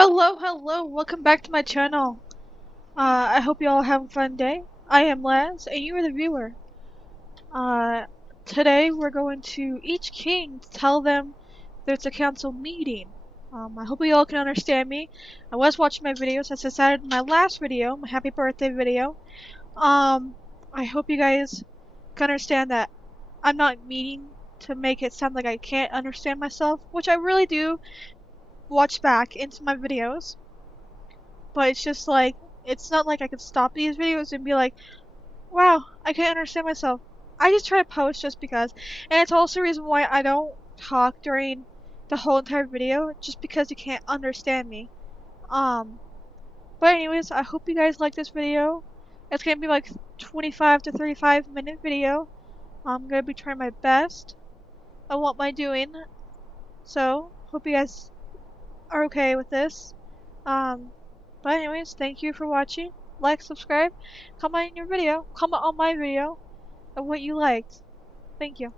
Hello, welcome back to my channel. I hope you all have a fun day. I am Les, and you are the viewer. Uh, Today we're going to each king to tell them there's a council meeting. I hope you all can understand me. I was watching my videos as I said in my last video, my happy birthday video. I hope you guys can understand that I'm not meaning to make it sound like I can't understand myself, which I really do watch back into my videos. But it's just like, it's not like I could stop these videos and be like, wow, I can't understand myself. I just try to post just because. And it's also the reason why I don't talk during the whole entire video, just because you can't understand me. Um, but anyways, I hope you guys like this video. It's gonna be like 25 to 35-minute video. I'm gonna be trying my best at what am doing. So, hope you guys are okay with this. Um, but anyways, thank you for watching. Like, subscribe, comment on your video, comment on my video, of what you liked. Thank you.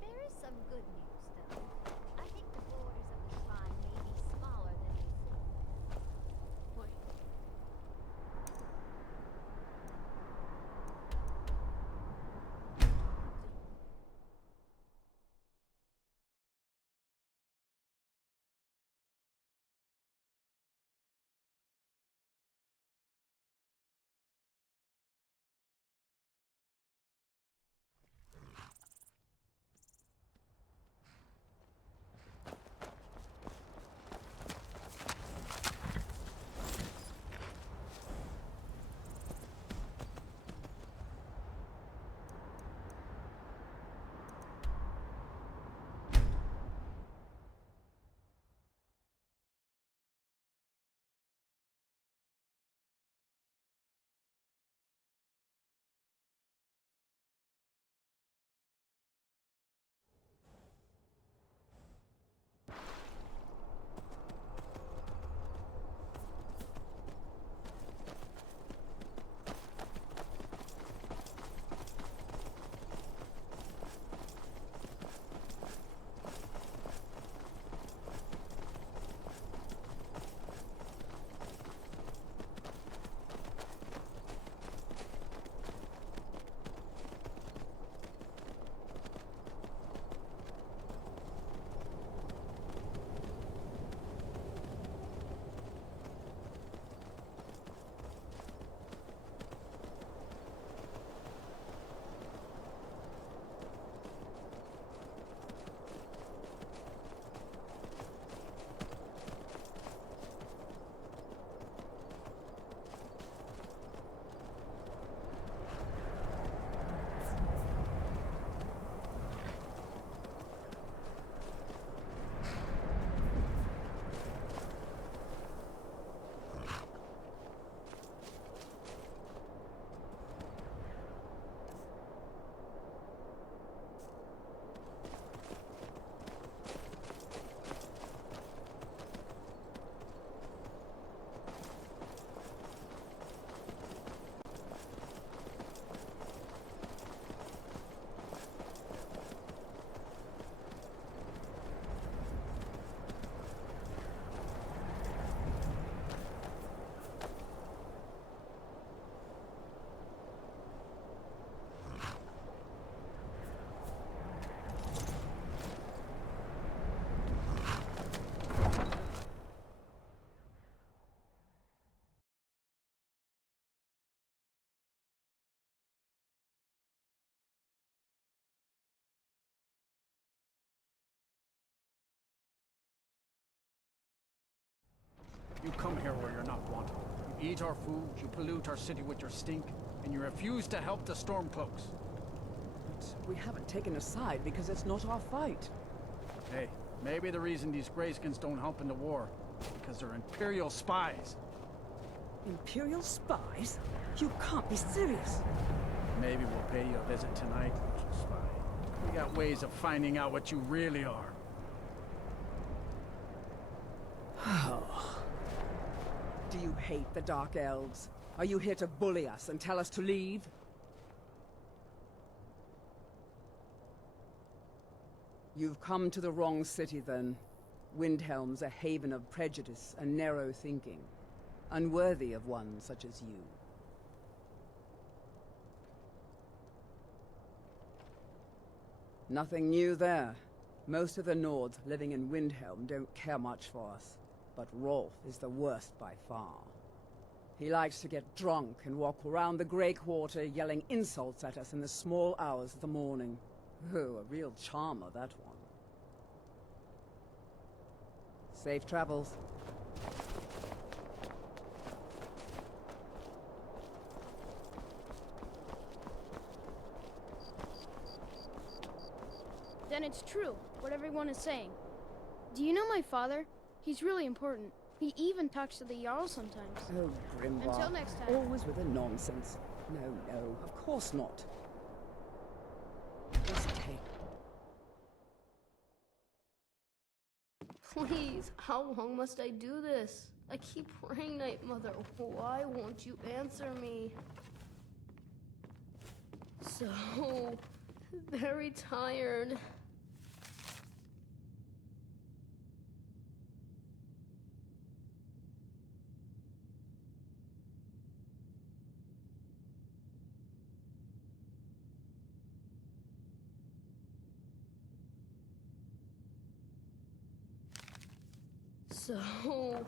There is some good news, though. I think the borders of the shrine may be smaller than before. Wait. You come here where you're not wanted. You eat our food, you pollute our city with your stink, and you refuse to help the Stormcloaks. But we haven't taken a side because it's not our fight. Hey, maybe the reason these Greyskins don't help in the war is because they're Imperial spies. Imperial spies? You can't be serious. Maybe we'll pay you a visit tonight, little spy. We got ways of finding out what you really are. Do you hate the Dark Elves? Are you here to bully us and tell us to leave? You've come to the wrong city, then. Windhelm's a haven of prejudice and narrow thinking, unworthy of one such as you. Nothing new there. Most of the Nords living in Windhelm don't care much for us, but Rolf is the worst by far. He likes to get drunk and walk around the Grey Quarter yelling insults at us in the small hours of the morning. Oh, a real charmer, that one. Safe travels. Then it's true, what everyone is saying. Do you know my father? He's really important. He even talks to the Jarl sometimes. Oh, Grimvar. Until next time. Always with the nonsense. No, of course not. Just take... Please, how long must I do this? I keep praying, Night Mother. Why won't you answer me? So very tired. So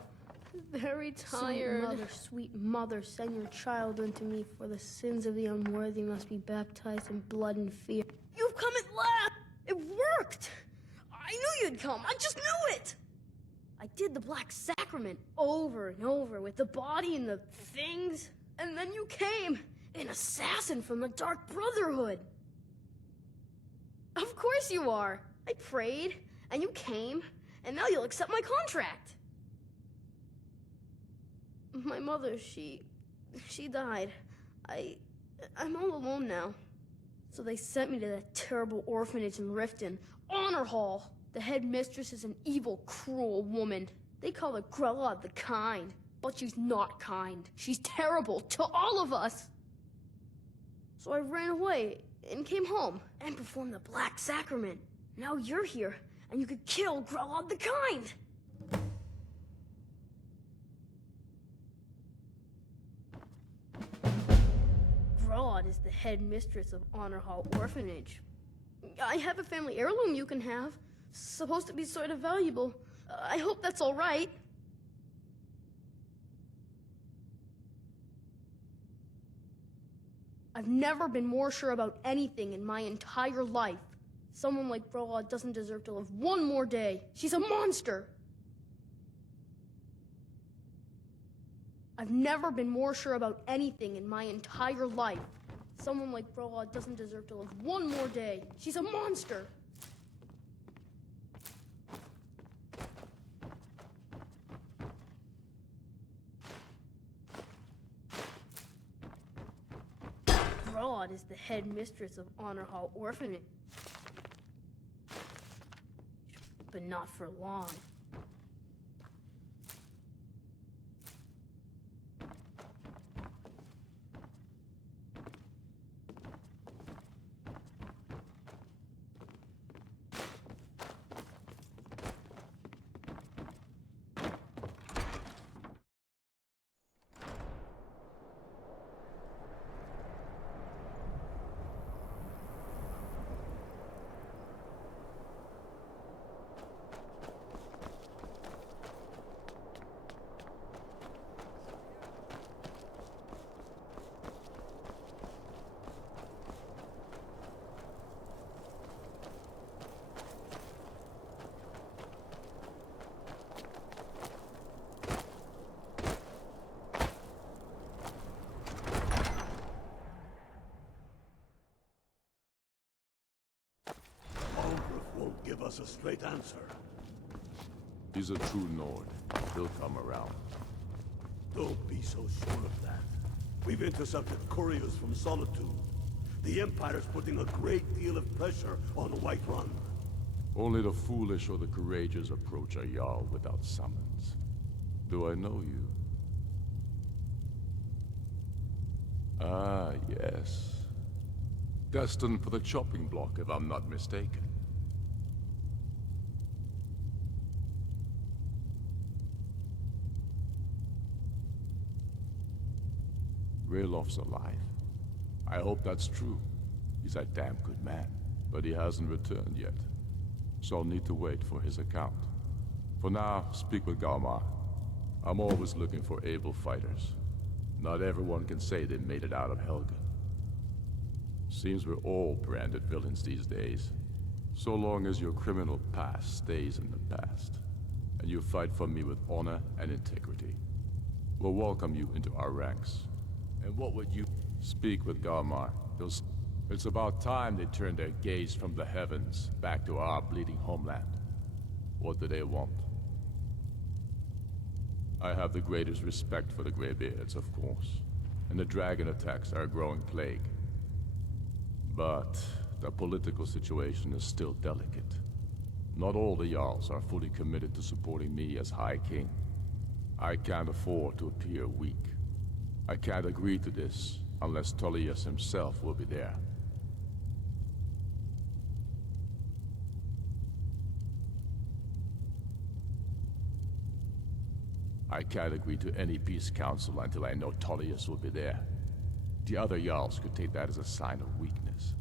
very tired. Sweet mother, send your child unto me, for the sins of the unworthy must be baptized in blood and fear. You've come at last! It worked! I knew you'd come, I just knew it! I did the Black Sacrament over and over with the body and the things, and then you came, an assassin from the Dark Brotherhood. Of course you are. I prayed, and you came, and now you'll accept my contract. My mother, she died. I'm all alone now. So they sent me to that terrible orphanage in Riften, Honor Hall. The headmistress is an evil, cruel woman. They call her Grella the Kind, but she's not kind. She's terrible to all of us. So I ran away and came home and performed the Black Sacrament. Now you're here, and you could kill Grella the Kind. Grella is the headmistress of Honor Hall Orphanage. I have a family heirloom you can have. Supposed to be sort of valuable. I hope that's all right. I've never been more sure about anything in my entire life. Someone like Grella doesn't deserve to live one more day. She's a monster. I've never been more sure about anything in my entire life. Someone like Grella doesn't deserve to live one more day. She's a monster. Grella is the headmistress of Honor Hall Orphanage. But not for long. Won't give us a straight answer. He's a true Nord. He'll come around. Don't be so sure of that. We've intercepted couriers from Solitude. The Empire's putting a great deal of pressure on Whiterun. Only the foolish or the courageous approach a Jarl without summons. Do I know you? Ah, yes. Destined for the chopping block, if I'm not mistaken. Raylof's alive. I hope that's true. He's a damn good man, but he hasn't returned yet. So I'll need to wait for his account. For now, speak with Galmar. I'm always looking for able fighters. Not everyone can say they made it out of Helgen. Seems we're all branded villains these days. So long as your criminal past stays in the past, and you fight for me with honor and integrity, we'll welcome you into our ranks. And what would you... Speak with Galmar. It's about time they turned their gaze from the heavens back to our bleeding homeland. What do they want? I have the greatest respect for the Greybeards, of course, and the dragon attacks are a growing plague. But the political situation is still delicate. Not all the Jarls are fully committed to supporting me as High King. I can't afford to appear weak. I can't agree to this unless Tullius himself will be there. I can't agree to any peace council until I know Tullius will be there. The other Jarls could take that as a sign of weakness.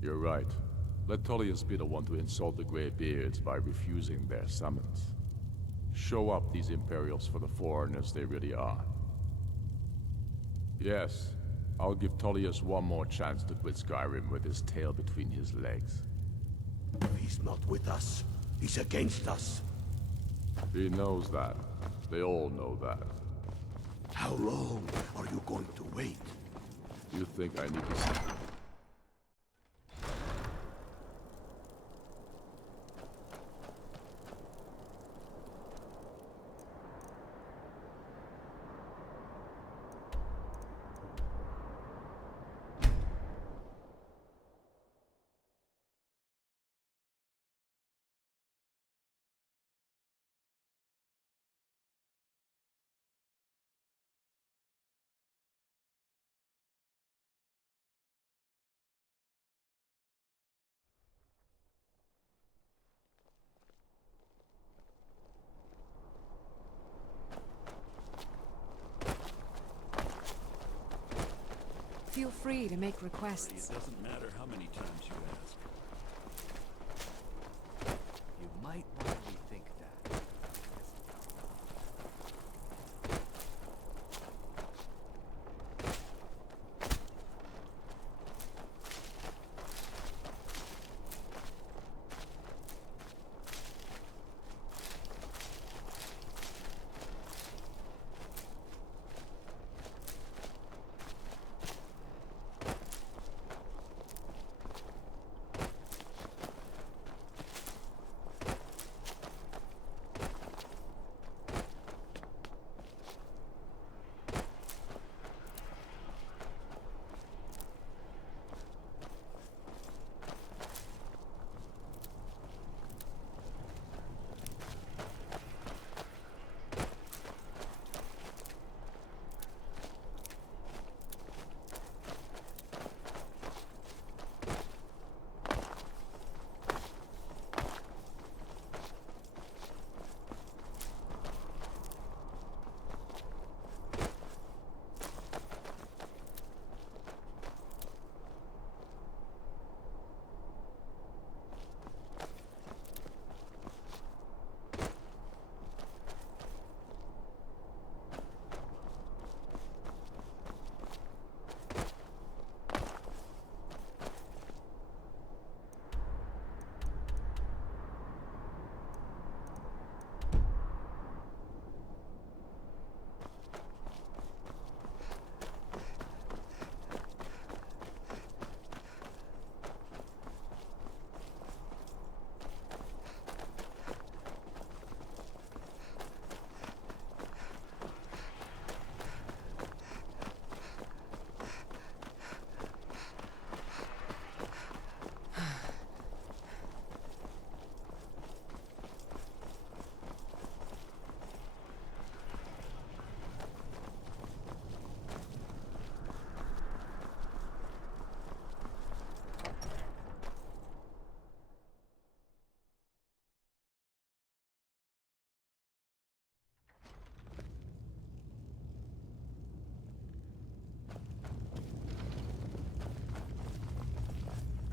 You're right. Let Tullius be the one to insult the Greybeards by refusing their summons. Show up these Imperials for the foreigners they really are. Yes, I'll give Tullius one more chance to quit Skyrim with his tail between his legs. He's not with us. He's against us. He knows that. They all know that. How long are you going to wait? You think I need to... Feel free to make requests. It doesn't matter how many times you ask. You might want to rethink that.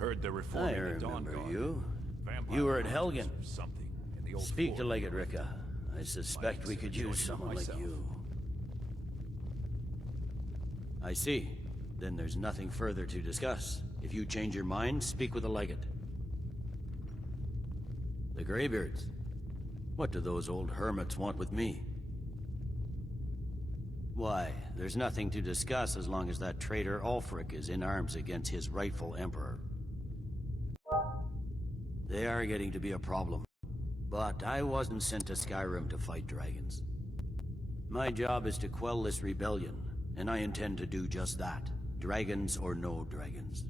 Heard they're I reforming the Dawn remember Guard. you. Vampire You were at hunters Helgen. or something in the old Speak to fort. Legate Ricka. I suspect we could use someone like you. I see. Then there's nothing further to discuss. If you change your mind, speak with the Legate. The Greybeards. What do those old hermits want with me? Why, there's nothing to discuss as long as that traitor Ulfric is in arms against his rightful emperor. They are getting to be a problem. But I wasn't sent to Skyrim to fight dragons. My job is to quell this rebellion, and I intend to do just that. Dragons or no dragons.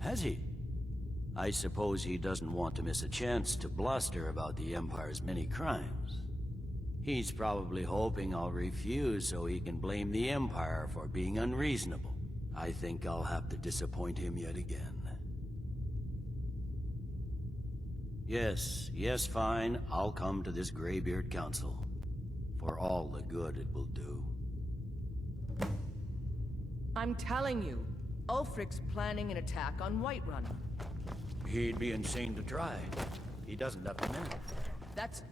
Has he? I suppose he doesn't want to miss a chance to bluster about the Empire's many crimes. He's probably hoping I'll refuse so he can blame the Empire for being unreasonable. I think I'll have to disappoint him yet again. Yes, fine. I'll come to this Greybeard Council. For all the good it will do. I'm telling you, Ulfric's planning an attack on Whiterun. He'd be insane to try. He doesn't have the men. That's...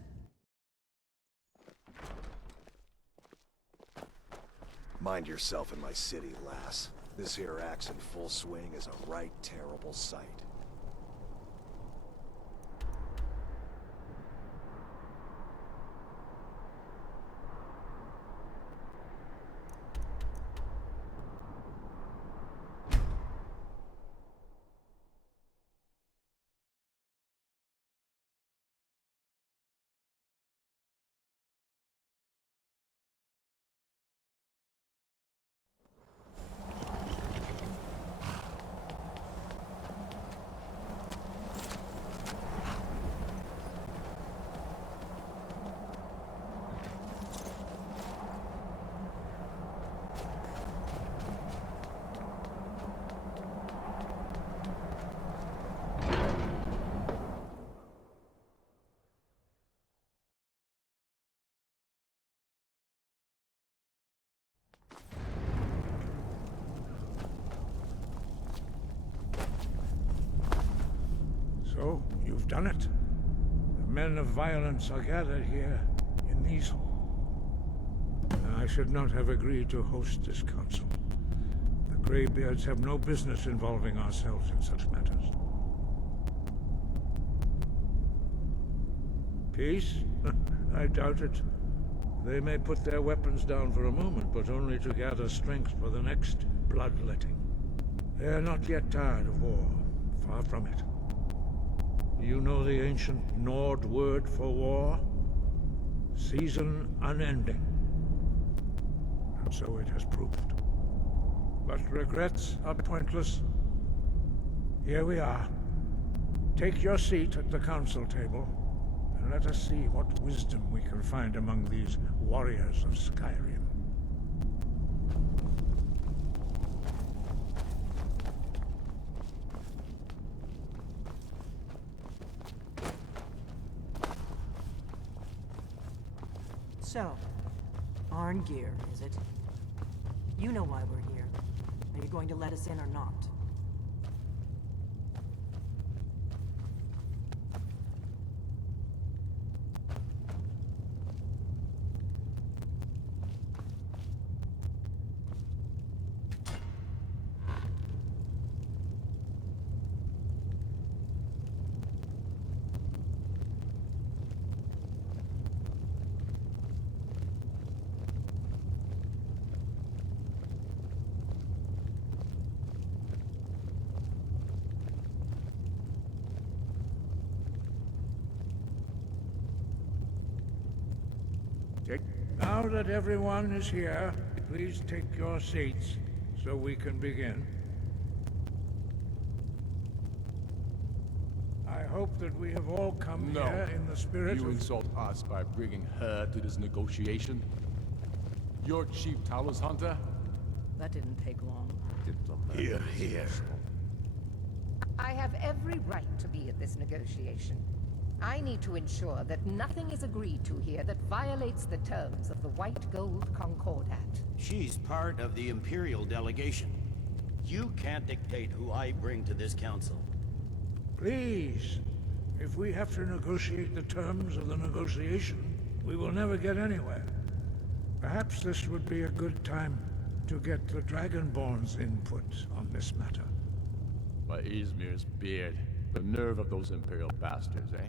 Mind yourself in my city, lass. This here axe in full swing is a right terrible sight. So, you've done it. The men of violence are gathered here, in these... I should not have agreed to host this council. The Greybeards have no business involving ourselves in such matters. Peace? I doubt it. They may put their weapons down for a moment, but only to gather strength for the next bloodletting. They are not yet tired of war. Far from it. You know the ancient Nord word for war? Season unending. And so it has proved. But regrets are pointless. Here we are. Take your seat at the council table, and let us see what wisdom we can find among these warriors of Skyrim. So, Arngeir, is it? You know why we're here. Are you going to let us in or not? Now that everyone is here, please take your seats so we can begin. I hope that we have all come here in the spirit You of... insult us by bringing her to this negotiation? Your chief Talos hunter? That didn't take long. Here, here. I have every right to be at this negotiation. I need to ensure that nothing is agreed to here that violates the terms of the White Gold Concordat. She's part of the Imperial delegation. You can't dictate who I bring to this council. Please. If we have to negotiate the terms of the negotiation, we will never get anywhere. Perhaps this would be a good time to get the Dragonborn's input on this matter. By Izmir's beard. The nerve of those Imperial bastards, eh?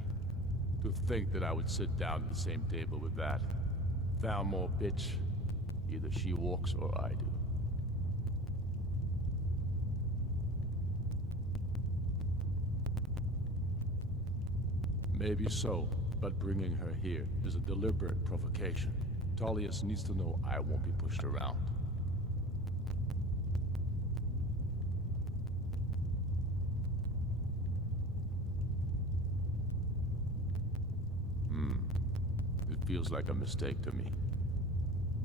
To think that I would sit down at the same table with that. Thalmor bitch. Either she walks or I do. Maybe so, but bringing her here is a deliberate provocation. Tullius needs to know I won't be pushed around. It feels like a mistake to me.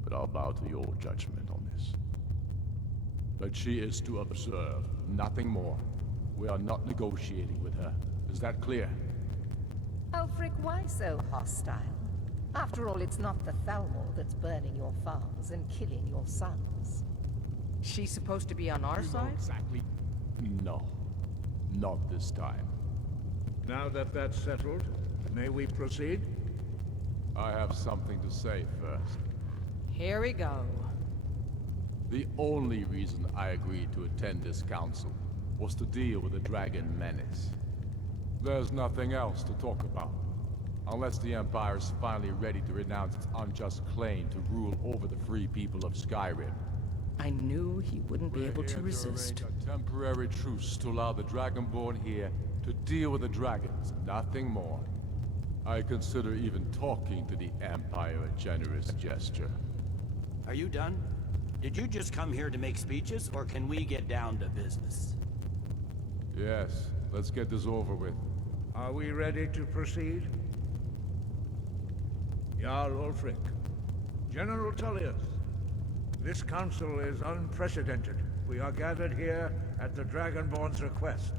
But I'll bow to your judgment on this. But she is to observe, nothing more. We are not negotiating with her. Is that clear? Ulfric, why so hostile? After all, it's not the Thalmor that's burning your farms and killing your sons. She's supposed to be on our side? Exactly. No. Not this time. Now that that's settled, may we proceed? I have something to say first. Here we go. The only reason I agreed to attend this council was to deal with the dragon menace. There's nothing else to talk about. Unless the Empire is finally ready to renounce its unjust claim to rule over the free people of Skyrim. I knew he wouldn't be able to resist. A temporary truce to allow the Dragonborn here to deal with the dragons, nothing more. I consider even talking to the Empire a generous gesture. Are you done? Did you just come here to make speeches, or can we get down to business? Yes, let's get this over with. Are we ready to proceed? Jarl Ulfric, General Tullius, this council is unprecedented. We are gathered here at the Dragonborn's request.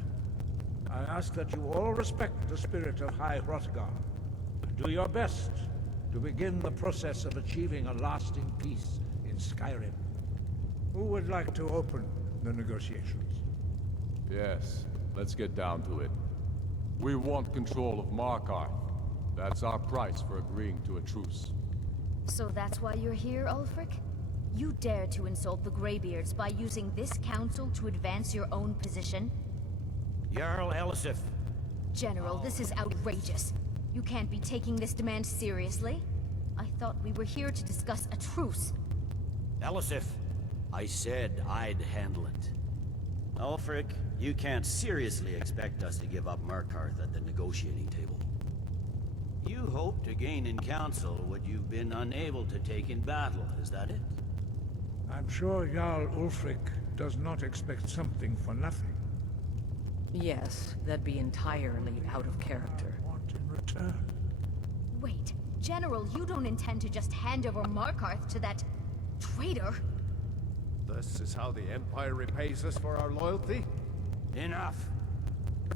I ask that you all respect the spirit of High Hrothgar. Do your best to begin the process of achieving a lasting peace in Skyrim. Who would like to open the negotiations? Yes, let's get down to it. We want control of Markarth. That's our price for agreeing to a truce. So that's why you're here, Ulfric? You dare to insult the Greybeards by using this council to advance your own position? Jarl Elisif. General, this is outrageous. You can't be taking this demand seriously. I thought we were here to discuss a truce. Elisif, I said I'd handle it. Ulfric, you can't seriously expect us to give up Markarth at the negotiating table. You hope to gain in council what you've been unable to take in battle, is that it? I'm sure Jarl Ulfric does not expect something for nothing. Yes, that'd be entirely out of character. Want in return? Wait, General, you don't intend to just hand over Markarth to that traitor? This is how the Empire repays us for our loyalty? Enough.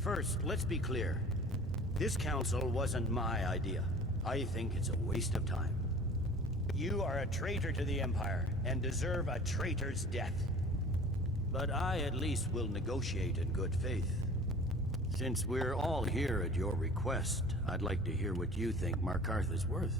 First, let's be clear. This council wasn't my idea. I think it's a waste of time. You are a traitor to the Empire, and deserve a traitor's death. But I at least will negotiate in good faith. Since we're all here at your request, I'd like to hear what you think Markarth is worth.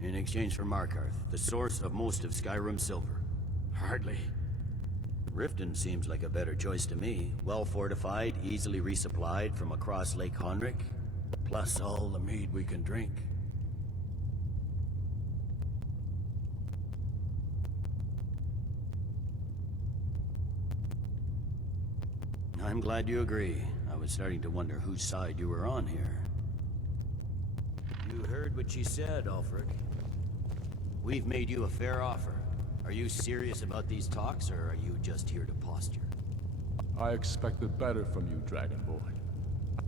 In exchange for Markarth, the source of most of Skyrim's silver. Hardly. Riften seems like a better choice to me. Well fortified, easily resupplied from across Lake Honric, plus all the mead we can drink. I'm glad you agree. I was starting to wonder whose side you were on here. You heard what she said, Ulfric. We've made you a fair offer. Are you serious about these talks, or are you just here to posture? I expected better from you, Dragonborn.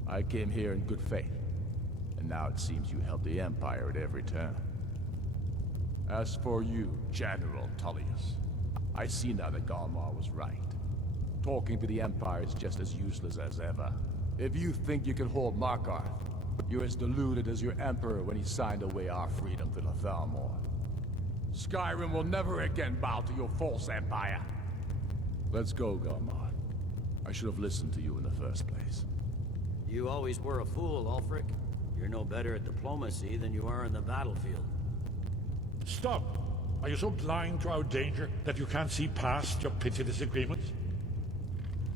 I came here in good faith. and now it seems you help the Empire at every turn. As for you, General Tullius, I see now that Galmar was right. Talking to the Empire is just as useless as ever. If you think you can hold Markarth, you're as deluded as your Emperor when he signed away our freedom to the Thalmor. Skyrim will never again bow to your false empire. Let's go, Galmar. I should have listened to you in the first place. You always were a fool, Ulfric. You're no better at diplomacy than you are in the battlefield. Stop! Are you so blind to our danger that you can't see past your petty disagreements?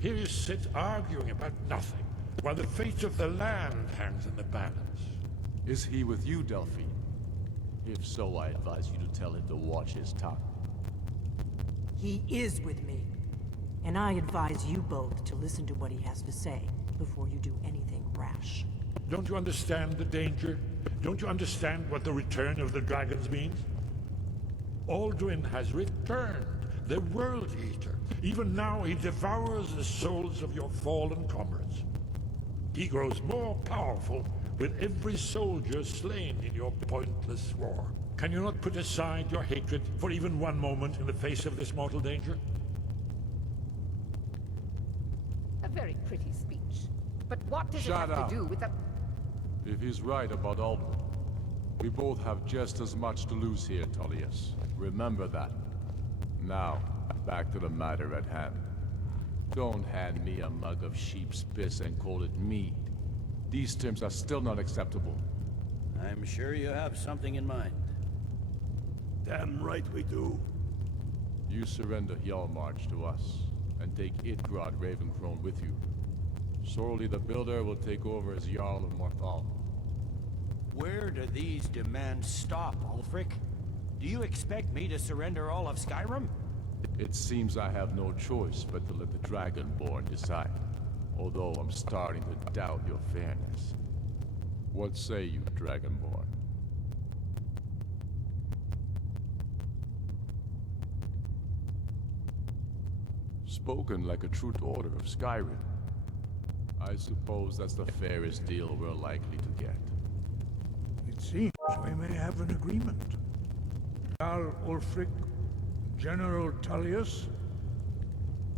Here you sit arguing about nothing, while the fate of the land hangs in the balance. Is he with you, Delphine? If so, I advise you to tell him to watch his tongue. He is with me. And I advise you both to listen to what he has to say before you do anything rash. Don't you understand the danger? Don't you understand what the return of the dragons means? Alduin has returned, the World Eater. Even now he devours the souls of your fallen comrades. He grows more powerful with every soldier slain in your pointless war. Can you not put aside your hatred for even one moment in the face of this mortal danger? A very pretty speech. But what does Shut it have up. to do with the... If he's right about Alduin, we both have just as much to lose here, Tullius. Remember that. Now, back to the matter at hand. Don't hand me a mug of sheep's piss and call it mead. These terms are still not acceptable. I'm sure you have something in mind. Damn right we do. You surrender Hjalmarch to us, and take Idgrod Ravencrone with you. Sorli the Builder will take over as Jarl of Morthal. Where do these demands stop, Ulfric? Do you expect me to surrender all of Skyrim? It seems I have no choice but to let the Dragonborn decide. Although I'm starting to doubt your fairness. What say you, Dragonborn? Spoken like a true daughter of Skyrim. I suppose that's the fairest deal we're likely to get. It seems we may have an agreement. Jarl Ulfric, General Tullius,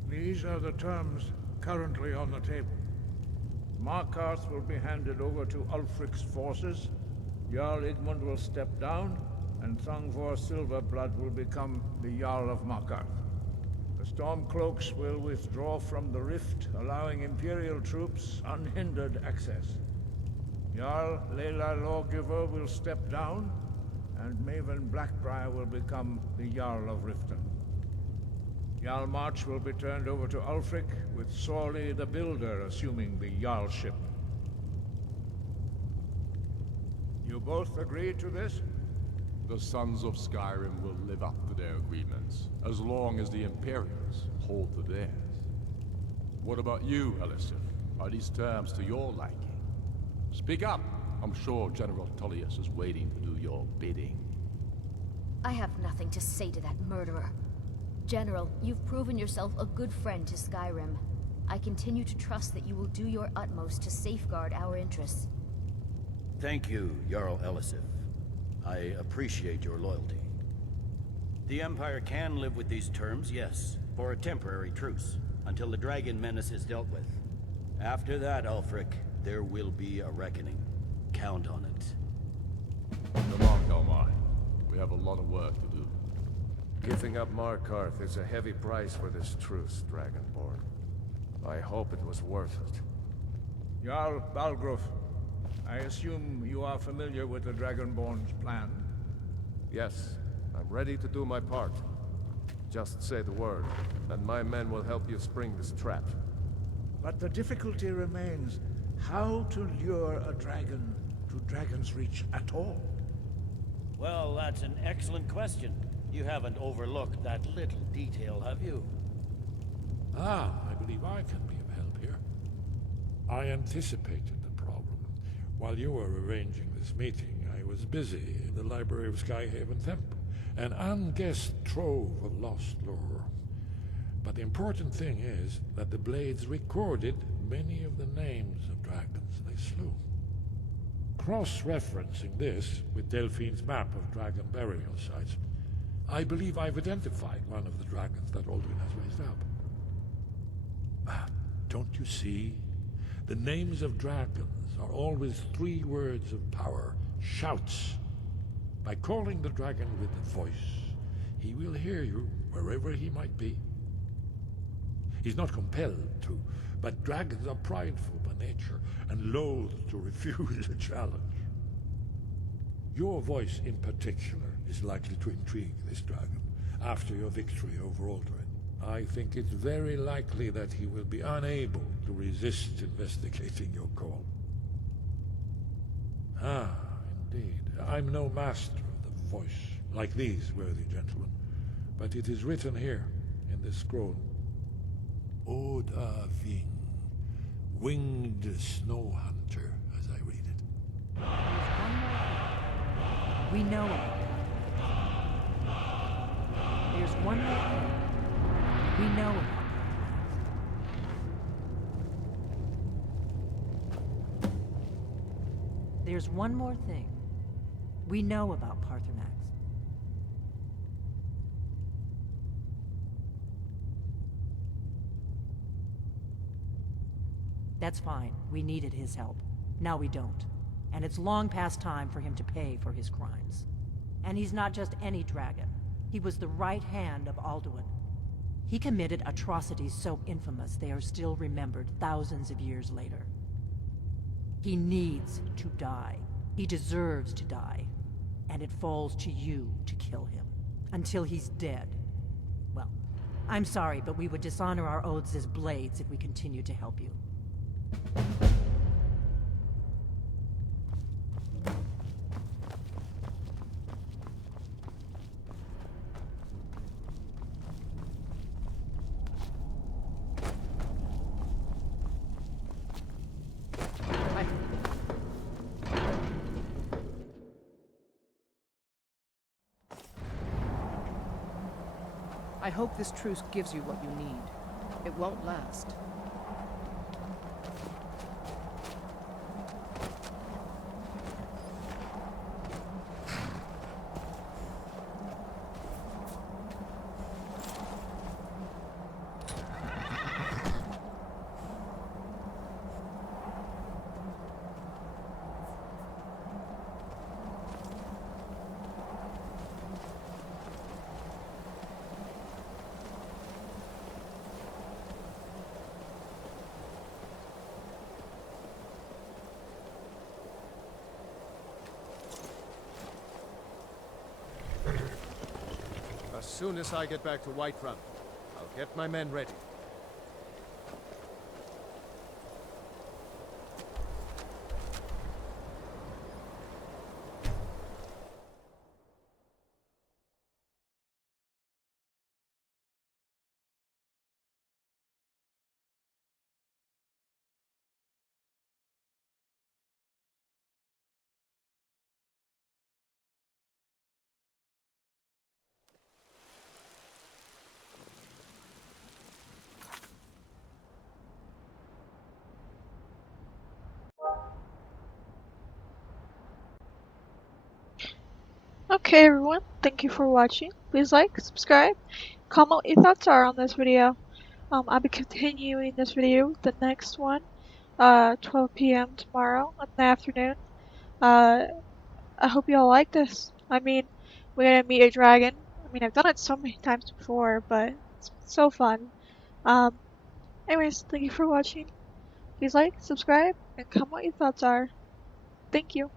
these are the terms currently on the table. Markarth will be handed over to Ulfric's forces, Jarl Igmund will step down, and Thongvor Silverblood will become the Jarl of Markarth. The Stormcloaks will withdraw from the rift, allowing Imperial troops unhindered access. Jarl Leila Lawgiver will step down, and Maven Blackbriar will become the Jarl of Riften. Hjalmarch will be turned over to Ulfric, with Sorli the Builder assuming the Jarlship. You both agree to this? The Sons of Skyrim will live up to their agreements, as long as the Imperials hold to theirs. What about you, Elisif? Are these terms to your liking? Speak up! I'm sure General Tullius is waiting to do your bidding. I have nothing to say to that murderer. General, you've proven yourself a good friend to Skyrim. I continue to trust that you will do your utmost to safeguard our interests. Thank you, Jarl Elisif. I appreciate your loyalty. The Empire can live with these terms, yes, for a temporary truce, until the Dragon Menace is dealt with. After that, Ulfric, there will be a reckoning. Count on it. Come on, Galmar. We have a lot of work to do. Giving up Markarth is a heavy price for this truce, Dragonborn. I hope it was worth it. Jarl Balgruuf, I assume you are familiar with the Dragonborn's plan? Yes, I'm ready to do my part. Just say the word, and my men will help you spring this trap. But the difficulty remains how to lure a dragon to Dragon's Reach at all. Well, that's an excellent question. You haven't overlooked that little detail, have you? Ah, I believe I can be of help here. I anticipated the problem. While you were arranging this meeting, I was busy in the library of Skyhaven Temple, an unguessed trove of lost lore. But the important thing is that the Blades recorded many of the names of dragons they slew. cross-referencing this with Delphine's map of dragon burial sites, I believe I've identified one of the dragons that Alduin has raised up. Don't you see? The names of dragons are always 3 words of power, shouts. By calling the dragon with a voice, he will hear you wherever he might be. He's not compelled to, but dragons are prideful by nature and loath to refuse a challenge. Your voice in particular is likely to intrigue this dragon after your victory over Alduin. I think it's very likely that he will be unable to resist investigating your call. Ah, indeed. I'm no master of the voice, like these worthy gentlemen, but it is written here in this scroll. Oda Ving, winged snow hunter, as I read it. We know about it. There's one more thing. We know about it. There's one more thing. We know about Parthermax. That's fine. We needed his help. Now we don't. And it's long past time for him to pay for his crimes. And he's not just any dragon. He was the right hand of Alduin. He committed atrocities so infamous they are still remembered thousands of years later. He needs to die. He deserves to die. And it falls to you to kill him. Until he's dead. Well, I'm sorry, but we would dishonor our oaths as blades if we continued to help you. I hope this truce gives you what you need. It won't last. As soon as I get back to Whiterun, I'll get my men ready. Okay everyone, thank you for watching. Please like, subscribe, comment what your thoughts are on this video. I'll be continuing this video with the next one, 12 p.m. tomorrow in the afternoon. I hope you all like this. I mean, we're gonna meet a dragon. I mean, I've done it so many times before, but it's so fun. Anyways, thank you for watching. Please like, subscribe, and comment what your thoughts are. Thank you.